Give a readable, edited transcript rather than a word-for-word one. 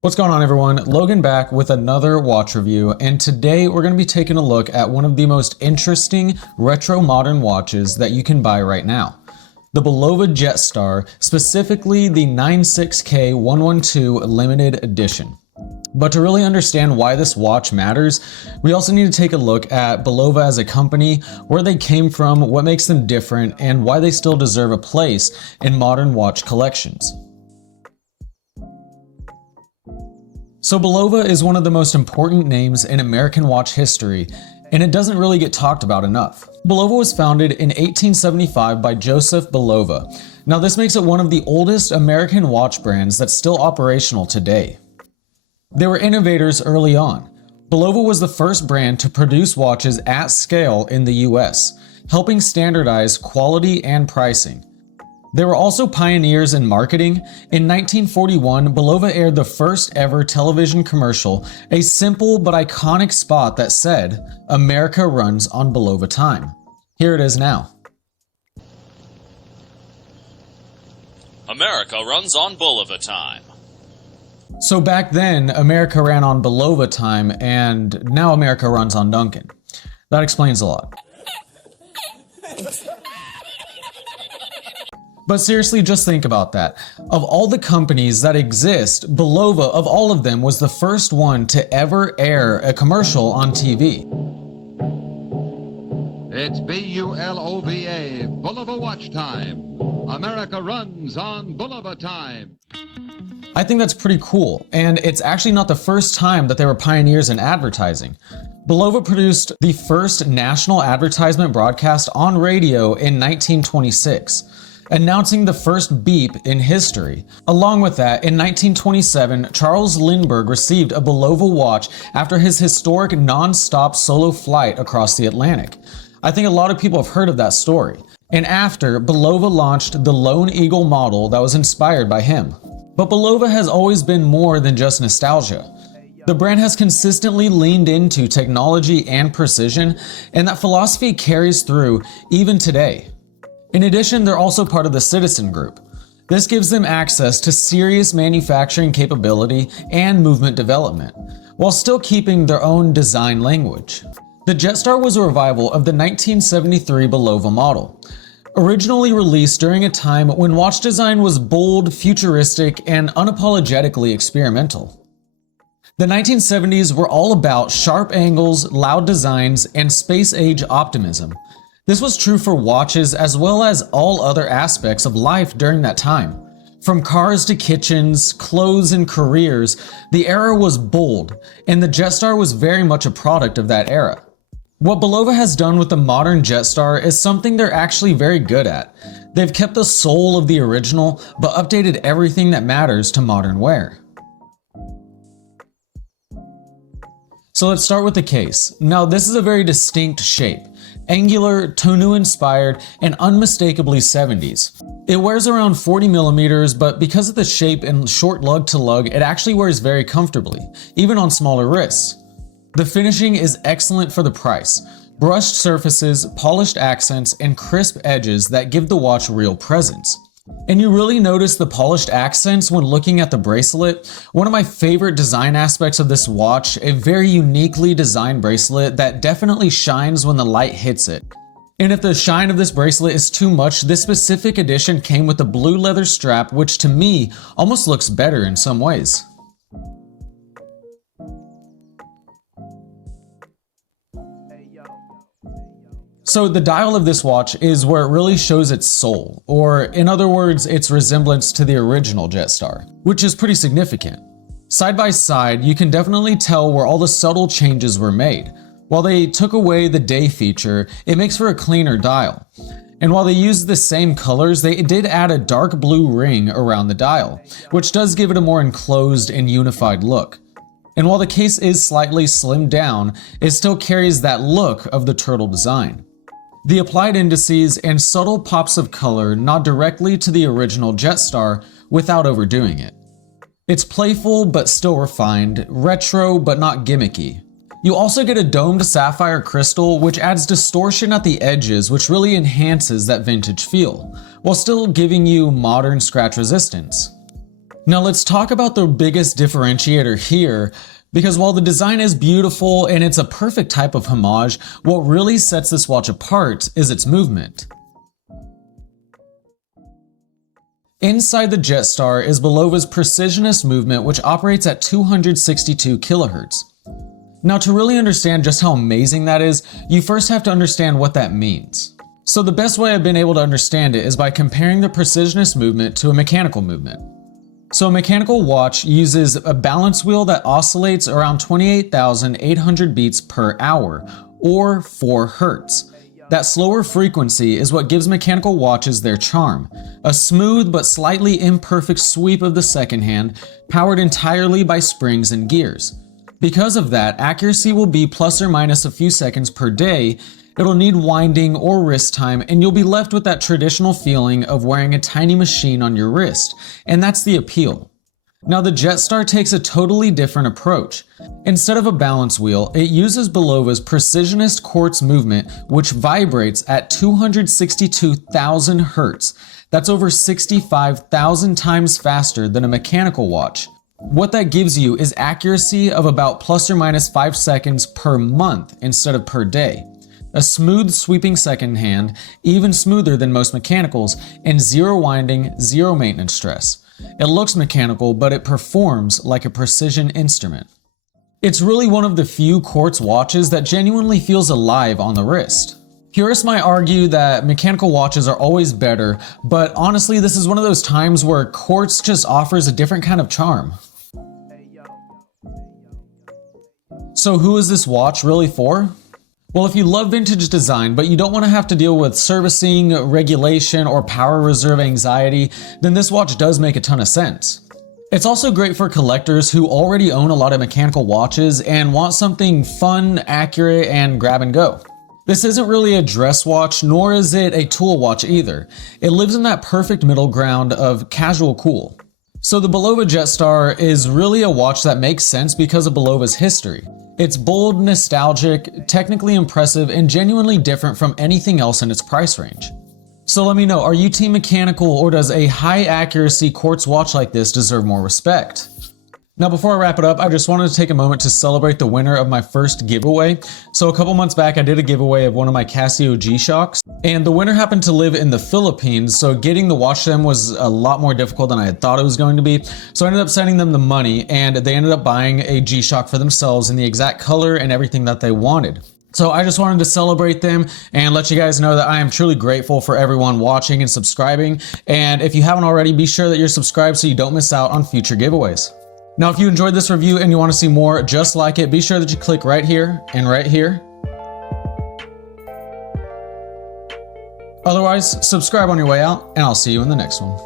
What's going on, everyone? Logan back with another watch review, and today we're going to be taking a look at one of the most interesting retro modern watches that you can buy right now. The Bulova Jetstar, specifically the 96K112 limited edition. But to really understand why this watch matters, we also need to take a look at Bulova as a company, where they came from, what makes them different, and why they still deserve a place in modern watch collections. So Bulova is one of the most important names in American watch history, and it doesn't really get talked about enough. Bulova was founded in 1875 by Joseph Bulova. Now this makes it one of the oldest American watch brands that's still operational today. They were innovators early on. Bulova was the first brand to produce watches at scale in the US, helping standardize quality and pricing. They were also pioneers in marketing. In 1941, Bulova aired the first ever television commercial, a simple but iconic spot that said, "America runs on Bulova time." Here it is now. America runs on Bulova time. So back then, America ran on Bulova time, and now America runs on Dunkin'. That explains a lot. But seriously, just think about that. Of all the companies that exist, Bulova, of all of them, was the first one to ever air a commercial on TV. It's B-U-L-O-V-A, Bulova Watch Time. America runs on Bulova time. I think that's pretty cool, and it's actually not the first time that they were pioneers in advertising. Bulova produced the first national advertisement broadcast on radio in 1926. Announcing the first beep in history. Along with that, in 1927, Charles Lindbergh received a Bulova watch after his historic non-stop solo flight across the Atlantic. I think a lot of people have heard of that story. And after, Bulova launched the Lone Eagle model that was inspired by him. But Bulova has always been more than just nostalgia. The brand has consistently leaned into technology and precision, and that philosophy carries through even today. In addition, they're also part of the Citizen Group. This gives them access to serious manufacturing capability and movement development, while still keeping their own design language. The Jetstar was a revival of the 1973 Bulova model, originally released during a time when watch design was bold, futuristic, and unapologetically experimental. The 1970s were all about sharp angles, loud designs, and space-age optimism. This was true for watches as well as all other aspects of life during that time. From cars to kitchens, clothes, and careers, the era was bold, and the Jetstar was very much a product of that era. What Bulova has done with the modern Jetstar is something they're actually very good at. They've kept the soul of the original, but updated everything that matters to modern wear. So let's start with the case. Now this is a very distinct shape. Angular, Tonu inspired, and unmistakably 70s. It wears around 40 millimeters, but because of the shape and short lug to lug, it actually wears very comfortably, even on smaller wrists. The finishing is excellent for the price. Brushed surfaces, polished accents, and crisp edges that give the watch real presence. And you really notice the polished accents when looking at the bracelet. One of my favorite design aspects of this watch, a very uniquely designed bracelet that definitely shines when the light hits it. And if the shine of this bracelet is too much, this specific edition came with a blue leather strap, which to me almost looks better in some ways. So the dial of this watch is where it really shows its soul, or in other words, its resemblance to the original Jetstar, which is pretty significant. Side by side, you can definitely tell where all the subtle changes were made. While they took away the day feature, it makes for a cleaner dial. And while they used the same colors, they did add a dark blue ring around the dial, which does give it a more enclosed and unified look. And while the case is slightly slimmed down, it still carries that look of the turtle design. The applied indices and subtle pops of color nod directly to the original Jetstar without overdoing it. It's playful but still refined, retro but not gimmicky. You also get a domed sapphire crystal, which adds distortion at the edges, which really enhances that vintage feel, while still giving you modern scratch resistance. Now let's talk about the biggest differentiator here, because while the design is beautiful and it's a perfect type of homage, what really sets this watch apart is its movement. Inside the Jetstar is Bulova's Precisionist Movement, which operates at 262 kHz. Now to really understand just how amazing that is, you first have to understand what that means. So the best way I've been able to understand it is by comparing the Precisionist movement to a mechanical movement. So a mechanical watch uses a balance wheel that oscillates around 28,800 beats per hour, or 4 Hertz. That slower frequency is what gives mechanical watches their charm. A smooth but slightly imperfect sweep of the second hand, powered entirely by springs and gears. Because of that, accuracy will be plus or minus a few seconds per day. It'll need winding or wrist time, and you'll be left with that traditional feeling of wearing a tiny machine on your wrist, and that's the appeal. Now the Jetstar takes a totally different approach. Instead of a balance wheel, it uses Bulova's Precisionist quartz movement, which vibrates at 262,000 Hertz. That's over 65,000 times faster than a mechanical watch. What that gives you is accuracy of about plus or minus 5 seconds per month instead of per day. A smooth sweeping second hand, even smoother than most mechanicals, and zero winding, zero maintenance stress. It looks mechanical, but it performs like a precision instrument. It's really one of the few quartz watches that genuinely feels alive on the wrist. Purists might argue that mechanical watches are always better, but honestly, this is one of those times where quartz just offers a different kind of charm. So who is this watch really for? Well, if you love vintage design, but you don't want to have to deal with servicing, regulation, or power reserve anxiety, then this watch does make a ton of sense. It's also great for collectors who already own a lot of mechanical watches and want something fun, accurate, and grab and go. This isn't really a dress watch, nor is it a tool watch either. It lives in that perfect middle ground of casual cool. So the Bulova Jetstar is really a watch that makes sense because of Bulova's history. It's bold, nostalgic, technically impressive, and genuinely different from anything else in its price range. So let me know, are you team mechanical, or does a high accuracy quartz watch like this deserve more respect? Now before I wrap it up, I just wanted to take a moment to celebrate the winner of my first giveaway. So a couple months back, I did a giveaway of one of my Casio G-Shocks, and the winner happened to live in the Philippines, so getting to watch them was a lot more difficult than I had thought it was going to be. So I ended up sending them the money, and they ended up buying a G-Shock for themselves in the exact color and everything that they wanted. So I just wanted to celebrate them and let you guys know that I am truly grateful for everyone watching and subscribing. And if you haven't already, be sure that you're subscribed so you don't miss out on future giveaways. Now, if you enjoyed this review and you want to see more just like it, be sure that you click right here and right here. Otherwise, subscribe on your way out, and I'll see you in the next one.